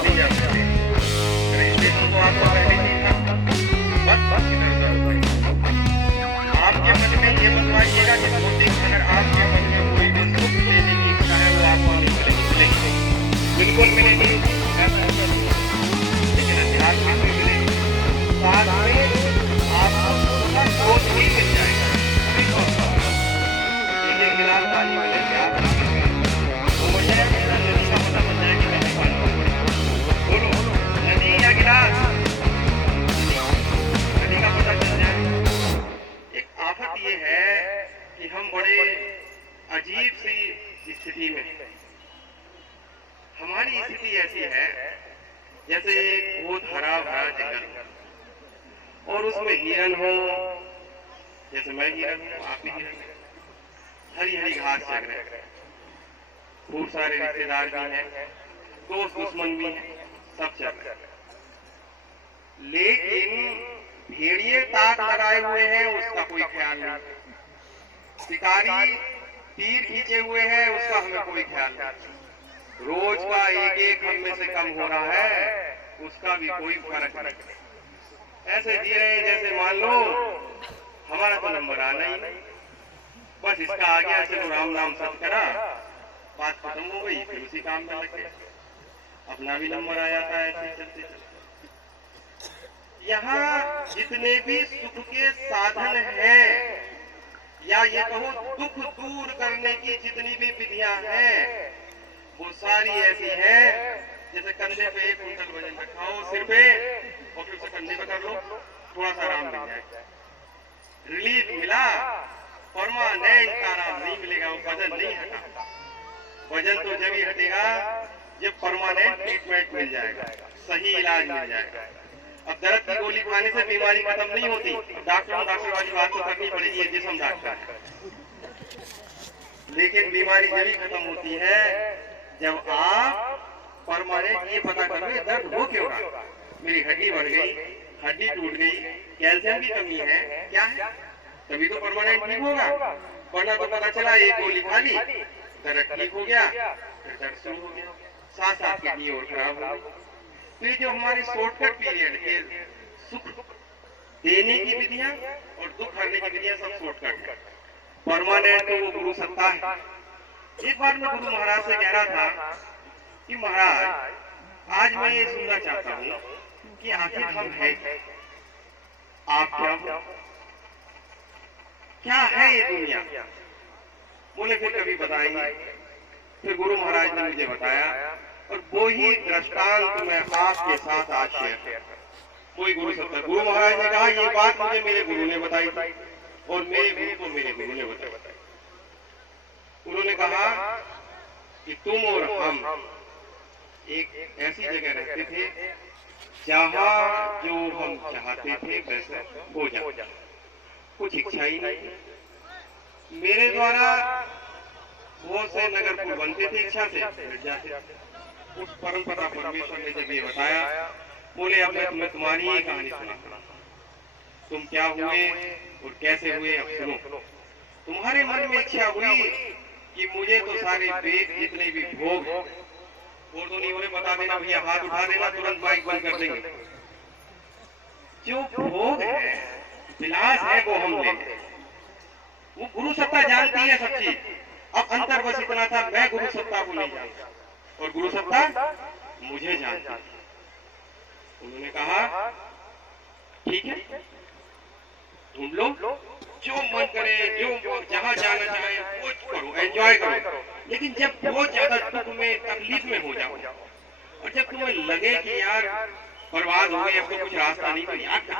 नहीं जा सकते। रजिस्ट्रेशन तो आपका पहले ही था, बस इधर उधर आपके मन में ये बनवाइएगा कि भौतिक अगर आपके मन में कोई भी सुख लेने की इच्छा है वो आपको मिलेगी, बिल्कुल मिलेगी, लेकिन अध्यात्म में मिलेगी। साथ में आपको उसका क्रोध भी मिल जाएगा। एक गिलास पानी मिलेंगे आप वो मुझे नदी का पता चल जाएगा कि मैं पानी बोलो नदी या गिलास, नदी का पता चल जाए। एक आफत ये है कि हम बड़े अजीब सी स्थिति में, हमारी स्थिति ऐसी है जैसे एक बहुत हरा भरा जंगल और उसमें हिरन हो, जैसे मैं हिरन हूँ, आप भी हिरन, हरी हरी घास चल रहे, खूब सारे रिश्तेदार भी हैं, दोस्त दुश्मन भी हैं, सब चल रहे, लेकिन भेड़िए ताक लगाए हुए हैं उसका कोई ख्याल नहीं, शिकारी तीर खींचे हुए हैं उसका हमें कोई ख्याल नहीं, रोज का एक एक हम में से कम हो रहा है उसका भी कोई फर्क नहीं। ऐसे जी रहे हैं जैसे मान लो हमारा तो नंबर आना ही नहीं, बस इसका आ गया चलो राम नाम सत करा, बात खत्म हो गई, फिर उसी काम में लग गए, अपना भी नंबर आ जाता है ऐसे चलते चलते। यहाँ जितने भी सुख के साधन हैं या ये कहो दुख दूर करने की जितनी भी विधियां हैं वो सारी ऐसी हैं जैसे कंधे पे एक कुंटल वजन रखा हो सिर पे और फिर उसे कंधे पे कर लो, थोड़ा सा आराम मिल जाए, रिलीफ मिला, परमानेंट आराम नहीं मिलेगा, वो वजन नहीं हटा, वजन तो जब ही हटेगा जब परमानेंट ट्रीटमेंट मिल जाएगा, सही इलाज मिल जाएगा। अब दर्द की गोली खाने से बीमारी खत्म नहीं होती, डॉक्टर वाली बात तो करनी पड़ेगी, ये जिस्म डॉक्टर है, लेकिन बीमारी जब ही खत्म होती है जब आप परमानेंट ये पता करोगे दर्द हो क्यों रहा, मेरी हड्डी बढ़ गई, हड्डी टूट गई, कैल्शियम की कमी है, क्या है, तभी तो परमानेंट ठीक होगा, वरना तो पता चला एक गोली खा ली, दर्द ठीक हो गया, फिर दर्द शुरू हो गया, साथ साथ किडनी और खराब हो गई। तो ये जो हमारे शॉर्टकट पीरियड है, सुख देने की विधियां और दुख हरने की विधियां सब शॉर्टकट है, परमानेंट तो वो गुरु सत्ता है। एक बार मैं गुरु महाराज से कह रहा था कि महाराज आज मैं ये सुनना चाहता हूँ कि आखिर हम है आप क्या है ये दुनिया, बोले फिर कभी बताएंगे। फिर गुरु महाराज ने मुझे बताया और वो ही दृष्टांत मैं आपके साथ आज शेयर करता हूं। कोई गुरु सत्ता, गुरु महाराज ने कहा ये बात मुझे मेरे गुरु ने बताई थी और मेरे गुरु को मेरे गुरु ने बताई। उन्होंने कहा कि तुम और हम एक ऐसी जगह रहते थे जहाँ जो हम चाहते थे वैसे हो जाए, कुछ इच्छा ही नहीं। मेरे द्वारा बहुत से नगर पुल बनते थे इच्छा से मिट जाते। उस परम पिता परमेश्वर ने जब ये बताया, बोले अब मैं तुम्हें तुम्हारी ये कहानी सुना, तुम क्या हुए और कैसे हुए अब सुनो। तुम्हारे मन में इच्छा हुई कि मुझे तो सारे वेद जितने भी भोग और तो नहीं, उन्हें बता देना भैया, हाथ उठा देना, तुरंत बाइक बंद कर देंगे। जो भोग है, विलास है, वो हम लेते, वो गुरु सत्ता जानती है सब चीज। अब अंतर बस इतना था, मैं गुरु सत्ता को नहीं जानता और गुरु सत्ता मुझे जानती है। उन्होंने कहा ठीक है, ढूंढ लो, जो मन करे, जो जहां जाना चाहे वो करो, एंजॉय करो, लेकिन जब बहुत ज्यादा दुख में तकलीफ में हो जाओ और जब तुम्हें लगे कि यार बर्बाद हो गए, अब तो कुछ रास्ता नहीं, तो याद कर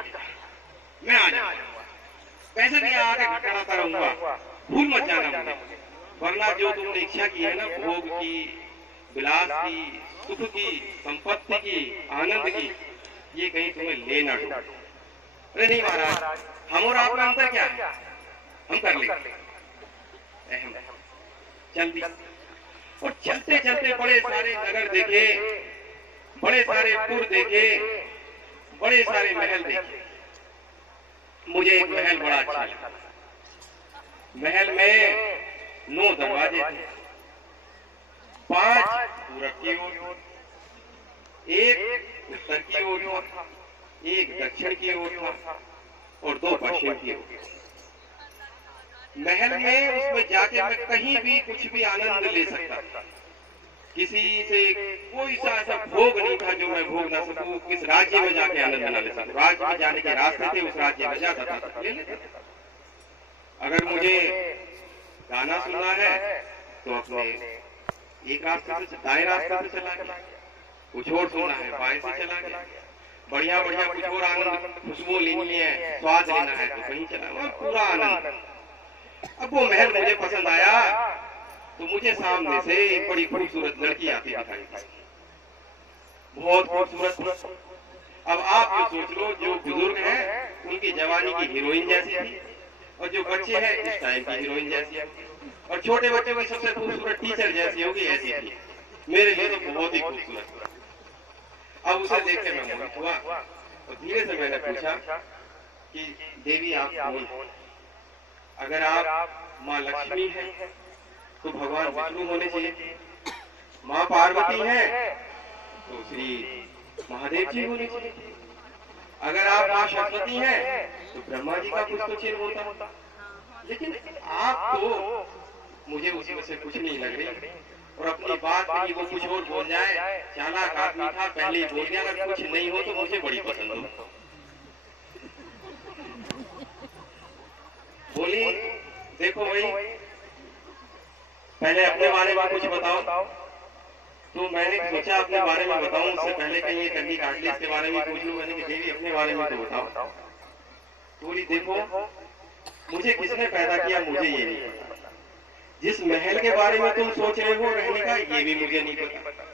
मैं आ जाऊंगा, पैसे भी आके घटाता रहूंगा, भूल मत जाना मुझे, वरना जो तुमने इच्छा की है ना, भोग की, विलास की, सुख की, संपत्ति की, आनंद की, ये कहीं तुम्हें लेना दो। अरे नहीं महाराज, हम और आप में अंतर क्या है, हम कर लेंगे, चल दी। और चलते चलते बड़े सारे नगर देखे, बड़े सारे पुर देखे, बड़े सारे महल देखे। मुझे एक महल बड़ा अच्छा लगा। महल में 9 दरवाजे थे, 5 पूरब की ओर, एक उत्तर की ओर था, एक दक्षिण की ओर था और दो पश्चिम की ओर। महल में उसमें जाके मैं कहीं भी कुछ भी आनंद ले सकता था। किसी से कोई सा ऐसा भोग नहीं था जो मैं भोग ना सकूं, किस राज्य में जाके आनंद ना ले सकूं। राज्य में जाने के रास्ते थे, उस राज्य में जाता था, ले लेता था। अगर मुझे गाना सुनना है तो अपने एक रास्ते से दाएं रास्ते से चला गया, कुछ और सुनना है बाएं से चला गया, बढ़िया बढ़िया कुछ और आनंद खुशबू लेनी है, स्वाद लेना है तो कहीं चला गया, पूरा आनंद। अब वो महल मुझे पसंद आया तो मुझे सामने से एक बड़ी खूबसूरत लड़की आती दिखाई, बहुत खूबसूरत। अब आप जो सोच लो, जो बुजुर्ग हैं उनकी जवानी की हीरोइन जैसी थी और जो बच्चे हैं इस टाइम की हीरोइन जैसी, और छोटे बच्चों की सबसे खूबसूरत टीचर जैसी होगी, ऐसी थी। मेरे लिए तो बहुत ही खूबसूरत। अब उसे देख के मैं मोहित हुआ और धीरे से मैंने पूछा कि देवी आप कौन? अगर आप माँ लक्ष्मी हैं तो भगवान विष्णु होने चाहिए, माँ पार्वती है तो श्री महादेव जी होने चाहिए, अगर आप माँ सरस्वती हैं तो ब्रह्मा जी का कुछ तो चिन्ह होता। लेकिन आप तो मुझे उसमें से कुछ नहीं लग रही, और अपनी बात कही वो कुछ और बोल जाए। चालाक आदमी था, पहले ही बोल दिया अगर कुछ नहीं हो तो मुझे बड़ी पसंद हो। बोली देखो भाई, पहले अपने बारे में कुछ बताओ। तो मैंने सोचा अपने बारे में बताऊं, उससे पहले कहीं ये कंडी काट ली, इसके बारे में पूछ लूं। मैंने कि देवी अपने बारे में तो बताओ। बोली देखो, मुझे किसने पैदा किया मुझे ये नहीं पता, जिस महल के बारे में तुम सोच रहे हो रहने का ये भी मुझे नहीं पता,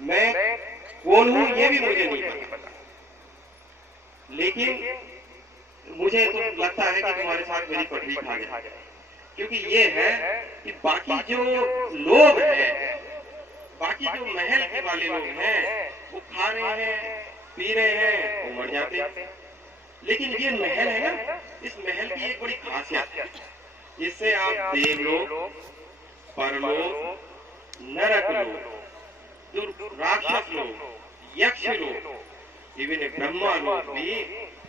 मैं कौन हूं ये भी मुझे नहीं पता, लेकिन मुझे तो लगता है कि तुम्हारे साथ मेरी पटरी खा गया। क्योंकि ये है कि बाकी जो लोग हैं, बाकी जो महल के वाले लोग हैं वो खा रहे हैं, पी रहे हैं, वो मर जाते हैं। लेकिन ये महल है ना, इस महल की एक बड़ी खासियत है, इससे आप देवलोक, परलोक, नरक लोक, राक्षस लोग, यक्ष लोग, इवन ब्रह्मा लोग भी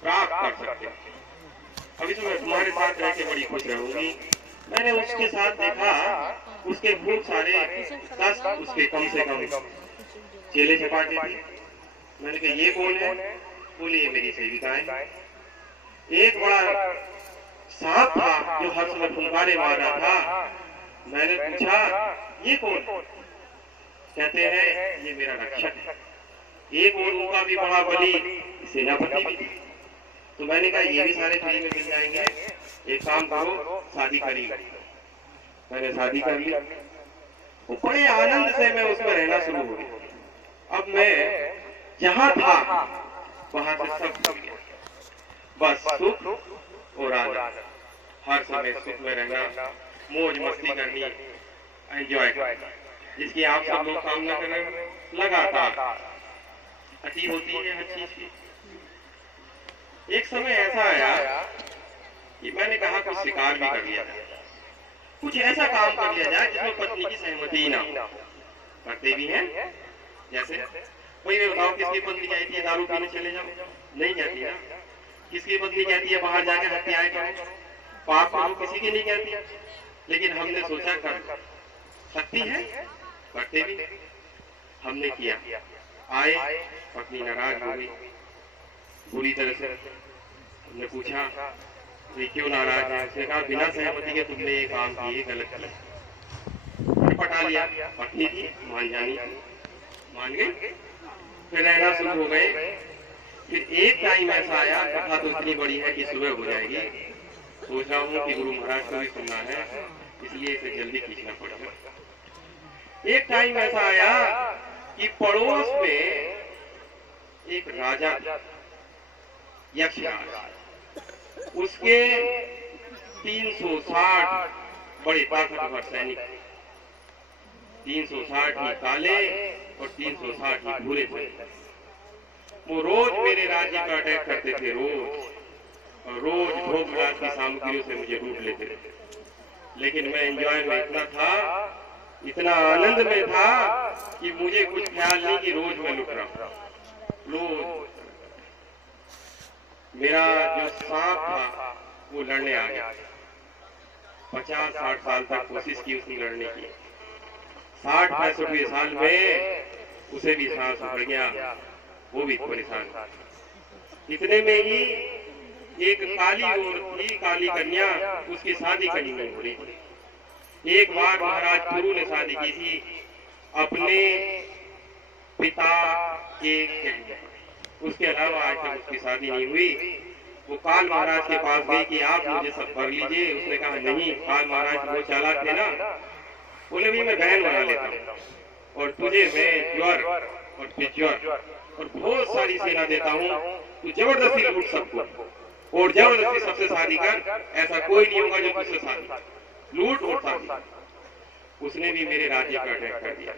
प्राप्त कर सकते हैं। अभी तो मैं तुम्हारे साथ रह के बड़ी खुश रहूंगी। मैंने उसके साथ देखा, उसके बहुत सारे 10 उसके कम से कम चेले चपाटे थे। मैंने कहा ये कौन है? बोले ये मेरी सेविका है। एक बड़ा सांप था जो हर समय फुंकारे मार रहा था। मैंने पूछा ये कौन? कहते हैं ये मेरा रक्षक है। एक और उनका भी बड़ा बली सेनापति भी। तो मैंने कहा ये भी सारे फ्री में मिल जाएंगे, एक काम करो शादी करी। मैंने शादी कर ली। वो बड़े आनंद से मैं उसमें रहना शुरू हो गया। अब मैं जहाँ था वहां से सब छूट गया, बस सुख और आनंद, हर समय सुख में रहना, मौज मस्ती करनी, एंजॉय करना, जिसकी आप सब लोग कामना कर रहे हैं लगातार। अति होती है हर चीज की। एक समय ऐसा आया कि मैंने कहा कुछ शिकार भी कर लिया जाए, कुछ ऐसा काम कर लिया जाए जिसमें पत्नी की सहमति ना हो। करते भी हैं, जैसे कोई बताओ किसकी पत्नी कहती है दारू पीने चले जाओ, नहीं कहती ना। किसकी पत्नी कहती है बाहर जाके हत्याएं करो, पाप करो, किसी की नहीं कहती। लेकिन हमने सोचा कर सकती है, करते भी, हमने किया। आए, पत्नी नाराज हो गई बुरी तरह से। हमने पूछा ये क्यों नाराज है? उसने कहा बिना सहमति के तुमने ये काम किए, गलत किया। पटा लिया, पत्नी थी, मान जानी, मान गई। फिर रहना शुरू हो गए। फिर एक टाइम ऐसा आया, कथा तो इतनी बड़ी है कि सुबह हो जाएगी। सोच रहा हूँ कि गुरु महाराज को भी सुनना है, इसलिए इसे जल्दी खींचना पड़ेगा। एक टाइम ऐसा आया कि पड़ोस में एक राजा यक्षराज, उसके 360 बड़े ताकतवर सैनिक, 360 ही काले और 360 ही भूरे थे। वो रोज मेरे राज्य पर अटैक करते थे, रोज, और रोज भोग विलास की सामग्रियों से मुझे लूट लेते थे। लेकिन मैं एंजॉय में इतना था इतना आनंद में था कि मुझे कुछ ख्याल नहीं कि रोज मैं लुट रहा हूं। रोज मेरा जो सांप था वो लड़ने आ गया। 50-60 साल तक कोशिश की उसने लड़ने की। 60-65वें साल में उसे भी सांस उड़ गया, वो भी परेशान। इतने में ही एक काली औरत थी, काली कन्या, उसकी शादी कहीं नहीं हो रही थी। एक बार महाराज गुरु ने शादी की थी अपने पिता के कहने, उसके अलावा आज तक उसकी शादी नहीं हुई। वो काल महाराज के पास गई कि आप मुझे सब कर लीजिए। उसने कहा नहीं, काल महाराज वो चालाक थे ना, बोले भी मैं बहन बना लेता हूँ और तुझे मैं ज्वर और पिज्वर और बहुत सारी सेना देता हूँ, तू जबरदस्ती लूट सबको और जबरदस्ती सबसे शादी कर, ऐसा कोई नहीं होगा जो तुझसे शादी लूट और शादी। उसने भी मेरे राज्य पर अटैक कर दिया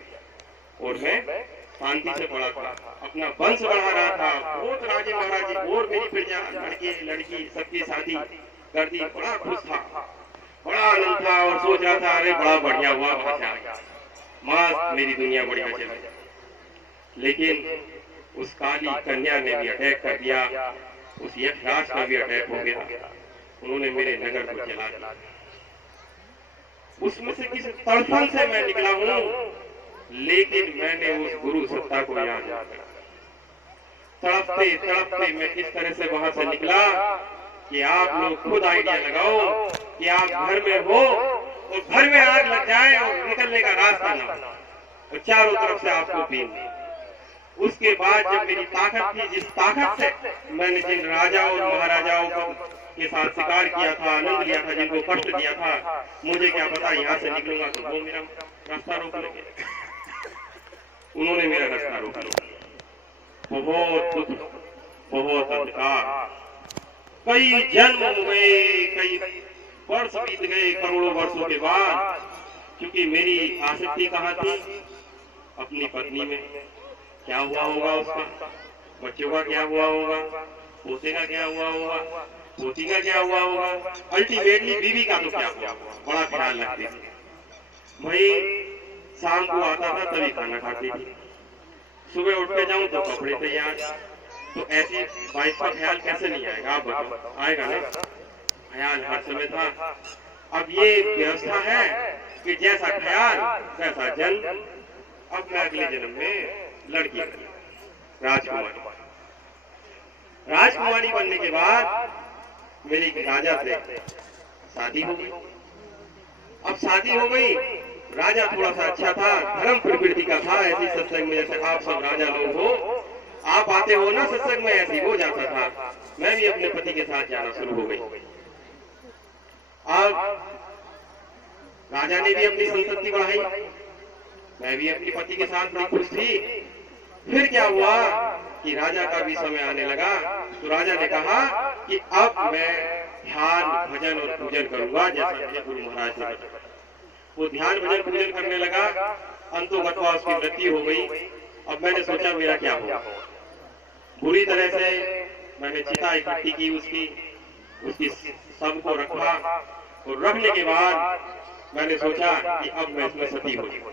और मैं शांति से पड़ा था, अपना वंश बढ़ा रहा था। बहुत राजे महाराजे और मेरी प्रजा, लड़के लड़की सबकी शादी कर दी। बड़ा खुश था, बड़ा आनंद था और सोच रहा था अरे बड़ा बढ़िया हुआ, माँ मेरी दुनिया बढ़िया चली। लेकिन उस काली कन्या ने भी अटैक कर दिया, उस यक्षराज का भी अटैक हो गया। उन्होंने मेरे नगर को जला दिया। उसमें से किसी तड़फन से मैं निकला हूँ, लेकिन मैंने उस गुरु सत्ता को याद किया। तड़पते तड़पते मैं इस तरह से वहां से निकला कि आप लोग खुद आइडिया लगाओ कि आप घर में हो और घर में आग लग जाए और निकलने का रास्ता ना हो और चारों तरफ से आपको पीन। उसके बाद जब मेरी ताकत थी, जिस ताकत से मैंने जिन राजाओं और महाराजाओं के साथ शिकार किया था, आनंद लिया था, जिनको कष्ट दिया था, मुझे क्या पता यहाँ से निकलूंगा तो वो मेरा रास्ता रोक लेंगे। उन्होंने मेरा रास्ता रोक लिया। बहुत दुख, बहुत अंधकार, कई जन्म हो गए, कई वर्ष बीत गए, करोड़ों वर्षों के बाद, क्योंकि मेरी आसक्ति कहाँ थी? अपनी पत्नी में। क्या हुआ होगा उसका, बच्चों का क्या हुआ होगा, पोते का क्या हुआ होगा, पोती का क्या हुआ होगा, अल्टीमेटली बीवी का तो क्या हुआ होगा, बड़ा ख्याल रखती थी। भाई शाम को आता था तभी खाना खाती थी, सुबह उठ के जाऊं तो कपड़े तैयार। तो ऐसी वाइफ का ख्याल कैसे नहीं आएगा, आप बताओ, आएगा ना? ख्याल हर समय था। अब ये व्यवस्था है कि जैसा ख्याल वैसा जन्म। अब मैं अगले जन्म में लड़की राजकुमारी, राजकुमारी बनने के बाद मेरी राजा से शादी हो गई। अब शादी हो गई, राजा थोड़ा सा अच्छा था, धर्म प्रवृत्ति का था। ऐसी सत्संग में जैसे आप सब राजा लोग हो, आप आते हो ना सत्संग में, ऐसी वो जाता था। मैं भी अपने पति के साथ जाना शुरू हो गई। अब राजा ने भी अपनी संपत्ति बढ़ाई, मैं भी अपनी पति के साथ बड़ी खुश थी। फिर क्या हुआ कि राजा का भी समय आने लगा, तो राजा ने कहा कि अब मैं ध्यान भजन और पूजन करूंगा जैसा मुझे गुरु महाराज ने बताया। वो ध्यान भजन पूजन करने लगा, अंतोगत्वा उसकी मृत्यु हो गई। अब मैंने सोचा मेरा क्या होगा। बुरी तरह से मैंने चिता इकट्ठी की, उसकी सबको रखा और रखने के बाद मैंने सोचा कि अब मैं इसमें सती हो जाऊं।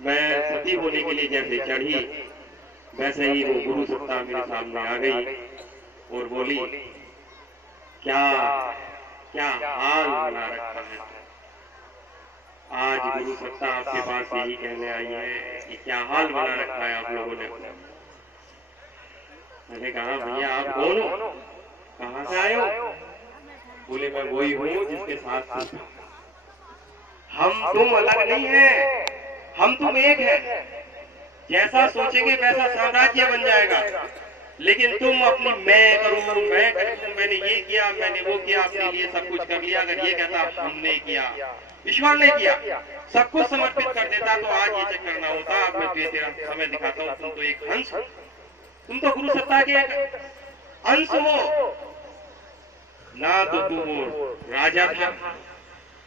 मैं सती होने के लिए जैसे चढ़ी, वैसे ही वो गुरु सत्ता मेरे सामने आ गई और बोली, क्या क्या हाल बना रखा है। आज गुरु सत्ता आपके पास यही कहने आई है कि क्या हाल बना रखा है आप लोगों ने। मैंने कहा भैया आप कौन हो, कहाँ से आए हो? बोले मैं वही हूँ जिसके साथ था। हम तुम अलग नहीं है, हम तुम एक है। जैसा सोचेंगे वैसा साम्राज्य बन जाएगा, लेकिन तुम अपनी मैं करूं, मैं करूं, मैंने ये किया, मैंने वो किया, अपने लिए सब कुछ कर लिया। अगर ये कहता हमने किया, ईश्वर ने किया, सब कुछ समर्पित कर देता, तो आज ये चक्कर ना होता। अब मैं तुझे तेरा समय दिखाता हूँ। तुम तो एक हंस हो, तुम तो गुरु सत्ता के एक अंश हो। ना तो तू वो राजा था,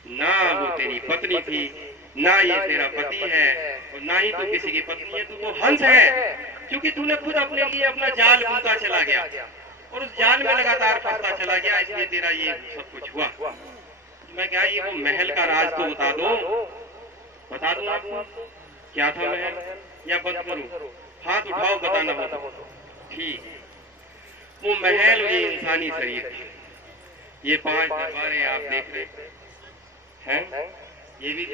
ना वो तेरी पत्नी थी, ना ये तेरा पति है और ना ही तू किसी की पत्नी है। तू तो हंस है, क्योंकि तूने खुद अपने लिए अपना जाल बुनता चला गया और उस जाल में लगातार फंसता चला गया, इसलिए तेरा ये सब कुछ हुआ। मैं क्या, ये वो महल का राज तो बता दो बता दूं आपको क्या था महल, या बंद करूं? हाथ उठाओ, बताना हो। ठीक, वो महल ये इंसानी शरीर था। ये 5 दरबारें आप देख रहे हैं, ये भी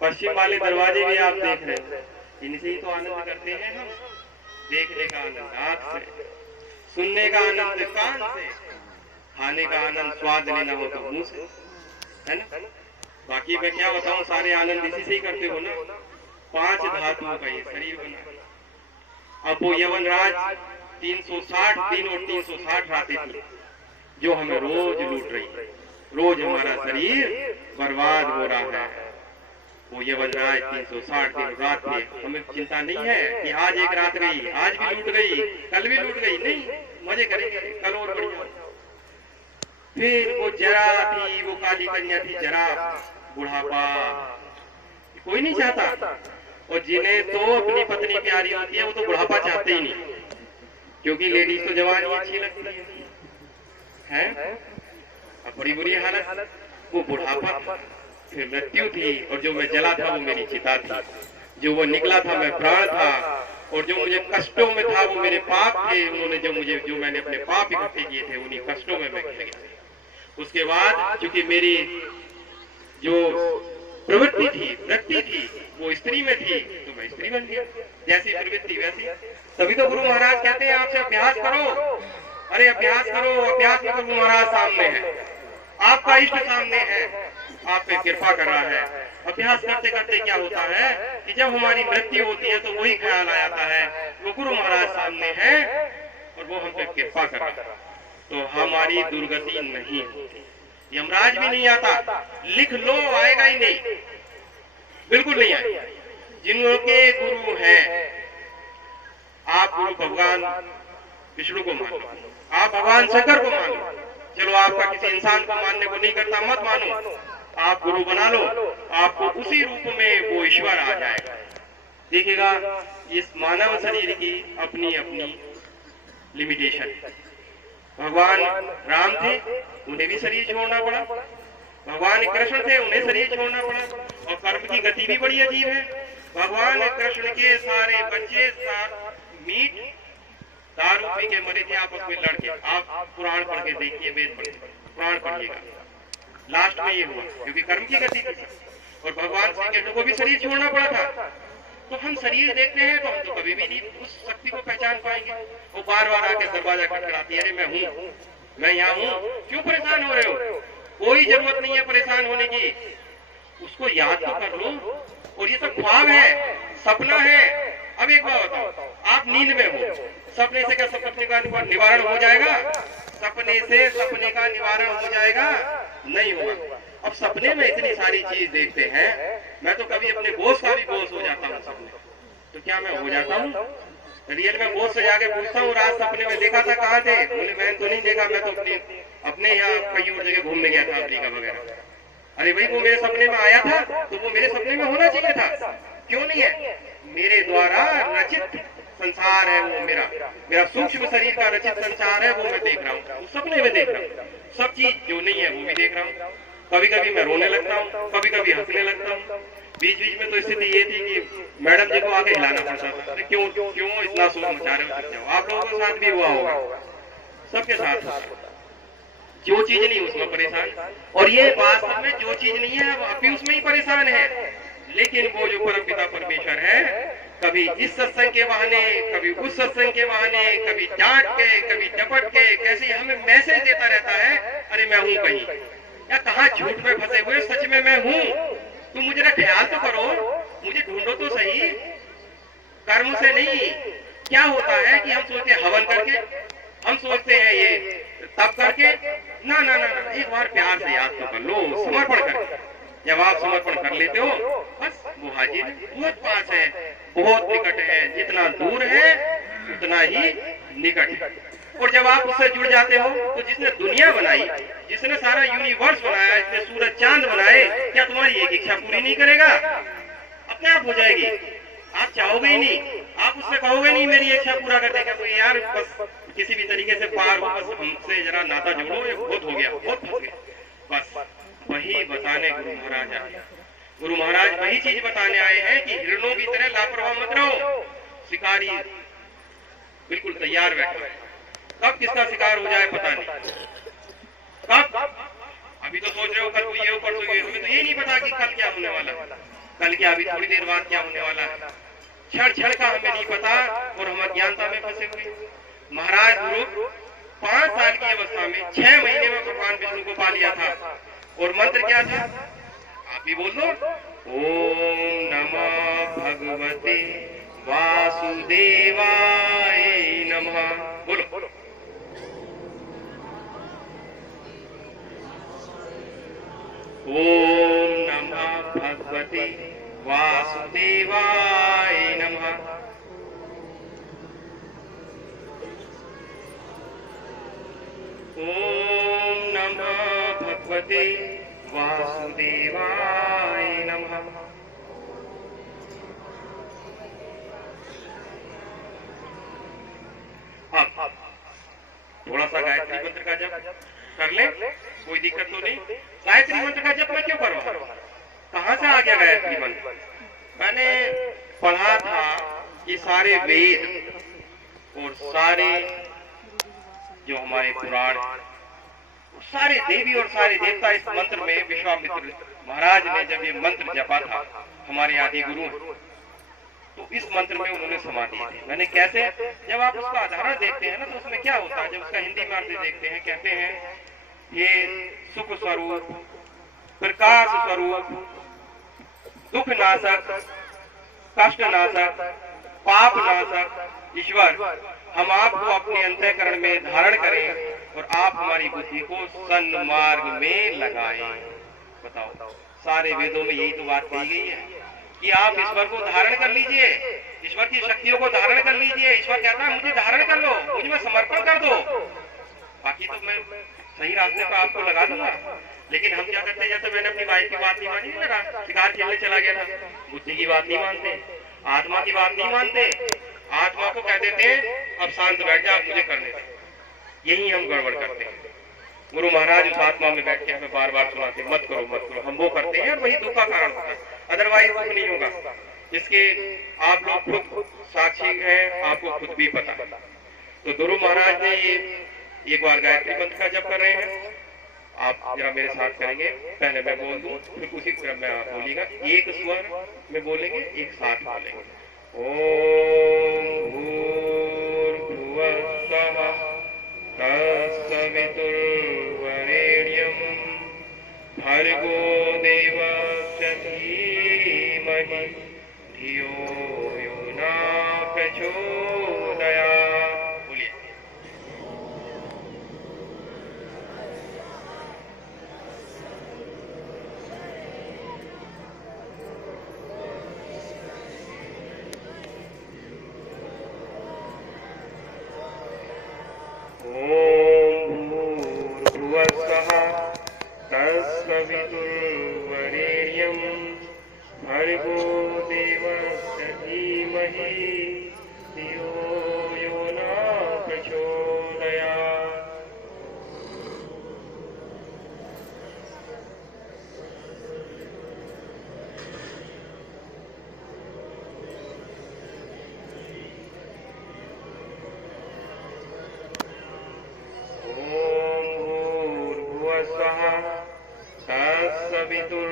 पश्चिम वाले दरवाजे भी आप देख रहे हैं। इनसे ही तो आनंद करते हैं हम। देखने का आनंद आँख से, सुनने का आनंद कान से, खाने का आनंद स्वाद लेना हो तो मुंह से, है ना? बाकी मैं क्या बताऊं, सारे आनंद इसी से ही करते हो ना। 5 धातुओं का ये शरीर बना। अब वो यवनराज 360 दिन और 360 रातें थी जो हमें रोज लूट रही है। रोज हमारा शरीर बर्बाद हो रहा है। वो यवनराज 360 दिन रात थे। हमें चिंता नहीं है कि आज एक रात गई, आज भी लूट गई, कल भी लूट गई। नहीं, मजे करेंगे, कल और बढ़िया। फिर वो जरा थी, वो काली कन्या थी जरा, बुढ़ापा कोई नहीं चाहता। और जिन्हें तो अपनी पत्नी प्यारी होती है वो तो बुढ़ापा चाहते ही नहीं, क्योंकि लेडीज तो जवानी अच्छी लगती है। अब बड़ी बुरी हालत, वो बुढ़ापा, फिर मृत्यु थी, और जो मैं जला था वो मेरी चिता थी, जो वो निकला था मैं प्राण था, और जो मुझे कष्टों में था वो मेरे पाप थे। उन्होंने जो मैंने अपने पाप इकट्ठे किए थे, उन्हीं कष्टों में मैं गिर गया। उसके बाद चूंकि मेरी जो प्रवृत्ति थी, वृत्ति थी, वो स्त्री में थी, तो मैं स्त्री बन गया। जैसी प्रवृत्ति वैसी। तभी तो गुरु महाराज कहते हैं आपसे अभ्यास करो। अरे अभ्यास करो, अभ्यास में गुरु महाराज सामने है, आपका इष्ट सामने है, आप पे कृपा कर रहा है। अभ्यास करते करते क्या होता है कि जब हमारी मृत्यु होती है तो वही ख्याल आ जाता है वो गुरु महाराज सामने है और वो हम पे कृपा कर रहा है, तो हमारी दुर्गति नहीं होती। यमराज भी नहीं आता, लिख लो, आएगा ही नहीं, बिल्कुल नहीं आएगा। जिनके गुरु हैं, आप गुरु भगवान विष्णु को मान लो, आप भगवान शंकर को मान लो, चलो आपका किसी इंसान को मानने को नहीं करता, मत मानो, आप गुरु बना लो, आपको उसी रूप में वो ईश्वर आ जाएगा। देखिएगा, इस मानव शरीर की अपनी अपनी लिमिटेशन। भगवान राम थे, उन्हें भी शरीर छोड़ना पड़ा। भगवान कृष्ण थे, उन्हें शरीर छोड़ना पड़ा। और कर्म की गति भी बड़ी अजीब है। भगवान कृष्ण के सारे बच्चे मीट दारू पी के मरे थे आपस में लड़के। आप पुराण पढ़ के देखिए, वेद पढ़ पुराण पढ़िएगा, लास्ट में ये हुआ क्योंकि कर्म की गति थी। और भगवान श्री कृष्ण को भी शरीर छोड़ना पड़ा था। तो हम शरीर देखते हैं तो हम तो कभी भी नहीं उस शक्ति को पहचान पाएंगे। वो बार बार आके दरवाजा खटखटाती है, अरे मैं हूँ, मैं यहाँ हूँ, क्यों परेशान हो रहे हो? कोई जरूरत नहीं है परेशान होने की, उसको याद तो कर लो। और ये सब ख्वाब है, सपना है। अब एक बात बताओ, आप नींद में हो, सपने से क्या सपने का निवारण हो जाएगा? सपने से सपने का निवारण हो जाएगा? नहीं होगा। अब सपने में इतनी सारी चीज देखते हैं, मैं तो कभी अपने बॉस का भी बॉस हो जाता हूँ सपने। तो क्या मैं हो जाता हूँ? रियल में बॉस से जाके पूछता हूँ, रात सपने में देखा था, कहाँ थे? बोले मैंने तो नहीं देखा, मैं तो अपने यहाँ कई और जगह घूमने गया था, अफ्रीका वगैरह। अरे भाई, वो मेरे सपने में आया था तो वो मेरे सपने में होना चाहिए था, क्यों नहीं है? मेरे द्वारा रचित संसार है वो, मेरा सूक्ष्म शरीर का रचित संसार है वो मैं देख रहा हूँ, सपने में देख रहा हूँ। सब चीज जो नहीं है वो भी देख रहा हूँ। कभी कभी मैं रोने लगता हूँ, कभी कभी हंसने लगता हूँ। बीच बीच में तो स्थिति ये थी कि मैडम जी को आके हिलाना पड़ता था, क्यों क्यों इतना शोर मचा रहे हो? आप लोगों के साथ भी हुआ होगा, सबके साथ। जो चीज नहीं उसमें परेशान, और ये वास्तव में जो चीज नहीं है वो भी उसमें ही परेशान है। लेकिन वो जो परमपिता परमेश्वर है, कभी इस सत्संग के बहाने, कभी उस सत्संग के बहाने, कभी डांट के, कभी डपट के, कैसे हमें मैसेज देता रहता है, अरे मैं हूँ कहीं, या कहाँ झूठ में फंसे हुए, सच में मैं हूँ। तुम मुझे ना ख्याल तो करो, मुझे ढूंढो तो सही, कर्म से नहीं। क्या होता है कि हम सोचते हैं हवन करके, हम सोचते हैं ये तप करके, ना ना ना, ना। एक बार प्यार से याद तो कर लो, समर्पण करके। जब आप समर्पण कर लेते हो, बस वो हाजिर बहुत पास है, बहुत निकट है। जितना दूर है उतना ही निकट है। और जब आप उससे जुड़ जाते हो तो जिसने दुनिया बनाई, जिसने सारा यूनिवर्स बनाया, जिसने सूरज चांद बनाए, क्या तुम्हारी एक इच्छा पूरी नहीं करेगा? अपने आप हो जाएगी। आप चाहोगे ही नहीं, आप उससे कहोगे नहीं मेरी इच्छा पूरा कर देगा कोई, यार बस किसी भी तरीके से पार हो, बस हमसे जरा नाता जोड़ो, ये बहुत हो गया, बहुत फंस गया। बस वही बताने गुरु महाराज आए। गुरु महाराज वही चीज बताने आए हैं कि हिरणों की तरह लापरवाह मत रहो। शिकारी बिल्कुल तैयार बैठा है, कब किसका शिकार हो जाए पता नहीं। कब? अभी तो सोच रहे हो कल को ये ऊपर तो ये, हमें तो ये नहीं पता कि कल क्या होने वाला है, कल क्या अभी थोड़ी देर बाद क्या होने वाला है। क्षण क्षण का हमें नहीं पता और हम अज्ञानता में फंसे हुए। महाराज गुरु 5 साल की अवस्था में 6 महीने में भगवान विष्णु को पा लिया था। और मंत्र क्या था? आप भी बोल दो। ओम नमः भगवते वासुदेवाय नमः। बोलो। ओम नमः भगवते वासुदेवाय नमः। ओम नमः भगवते वासुदेवाय नमः। अब थोड़ा सा गायत्री मंत्र का जप कर ले, कोई दिक्कत तो नहीं। गायत्री मंत्र का जप मैं क्यों करवा? कहां से आ गया गायत्री मंत्र? मैंने पढ़ा था कि सारे वेद और सारे जो हमारे पुराण, सारे देवी और सारे देवता इस मंत्र में, विश्वामित्र महाराज ने जब ये मंत्र जपा था, हमारे आदि गुरु, तो इस मंत्र में उन्होंने समाधि दी। मैंने कैसे? जब आप उसका आधारण देखते हैं ना, तो उसमें क्या होता है, जब उसका हिंदी में अर्थ देखते हैं, कहते हैं ये सुख स्वरूप, प्रकाश स्वरूप, दुख नाशक, कष्ट नाशक, पाप नाशक ईश्वर, हम आपको अपने अंतःकरण में धारण करें और आप हमारी बुद्धि को सन्मार्ग में लगाएं। बताओ, सारे वेदों में यही तो बात कही गई है कि आप ईश्वर को धारण कर लीजिए, ईश्वर की शक्तियों को धारण कर लीजिए। ईश्वर कहता है मुझे धारण कर लो, मुझे में समर्पण कर दो, बाकी तो मैं सही रास्ते पर आपको लगा दूंगा। लेकिन हम क्या करते हैं, जैसे मैंने अपनी वाइफ की बात नहीं मानी ना, शिकार खेलने चला गया था, बुद्धि की बात नहीं मानते, आत्मा की बात नहीं मानते, आत्मा को कह देते हैं अब शांत बैठ जा, मुझे करने दे। यही हम गड़बड़ करते हैं। गुरु महाराज उस आत्मा में बैठ के हमें बार बार सुनाते मत करो मत करो, हम वो करते हैं और वही दुख का कारण होता है, अदरवाइज दुख नहीं होगा। इसके आप लोग खुद साक्षी हैं, आपको खुद भी पता है। तो गुरु महाराज ने ये एक बार गायत्री मंत्र का जप कर रहे हैं, आप जरा मेरे साथ करेंगे। पहले मैं बोल दूं, फिर उसी क्रम में आप बोलिएगा, एक स्वर में बोलेंगे, एक साथ बोलेंगे। ओम भूर्भुवः स्वः तत्सवितुर्वरेण्यं भर्गो देवस्य धीमहि धियो यो न प्रचोदयात्। बोलिए। ओम भूर्भुवः स्वः तत्सवितुर्वरेण्यं भर्गो देवस्य धीमहि धियो यो न प्रचोदयात्।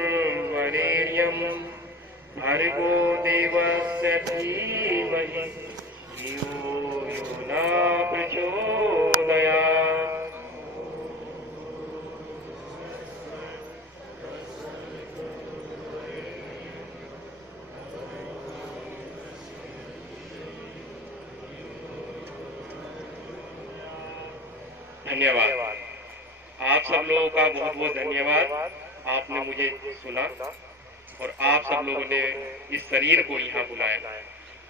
तत्सवितुर्वरेण्यं भर्गो देवस्य धीमहि धियो यो न प्रचोदयात्। धन्यवाद। आप सब लोगों का बहुत बहुत धन्यवाद। आपने मुझे सुना और आप सब लोगों ने इस शरीर को यहाँ बुलाया।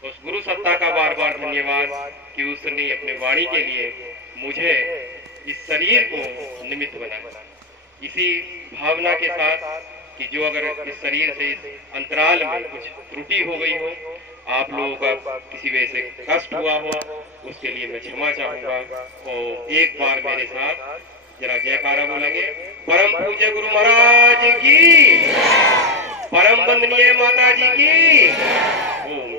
उस गुरु सत्ता का बार बार धन्यवाद कि उसने अपने वाणी के लिए मुझे इस शरीर को निमित्त बनाया, इसी भावना के साथ कि जो अगर इस शरीर से इस अंतराल में कुछ त्रुटि हो गई हो, आप लोगों का किसी वजह से कष्ट हुआ हो, उसके लिए मैं क्षमा चाहूंगा। और एक बार मेरे साथ जरा जयकारा बोलेंगे। परम पूज्य गुरु महाराज की, परम परम वंदनीय माता जी की। ओम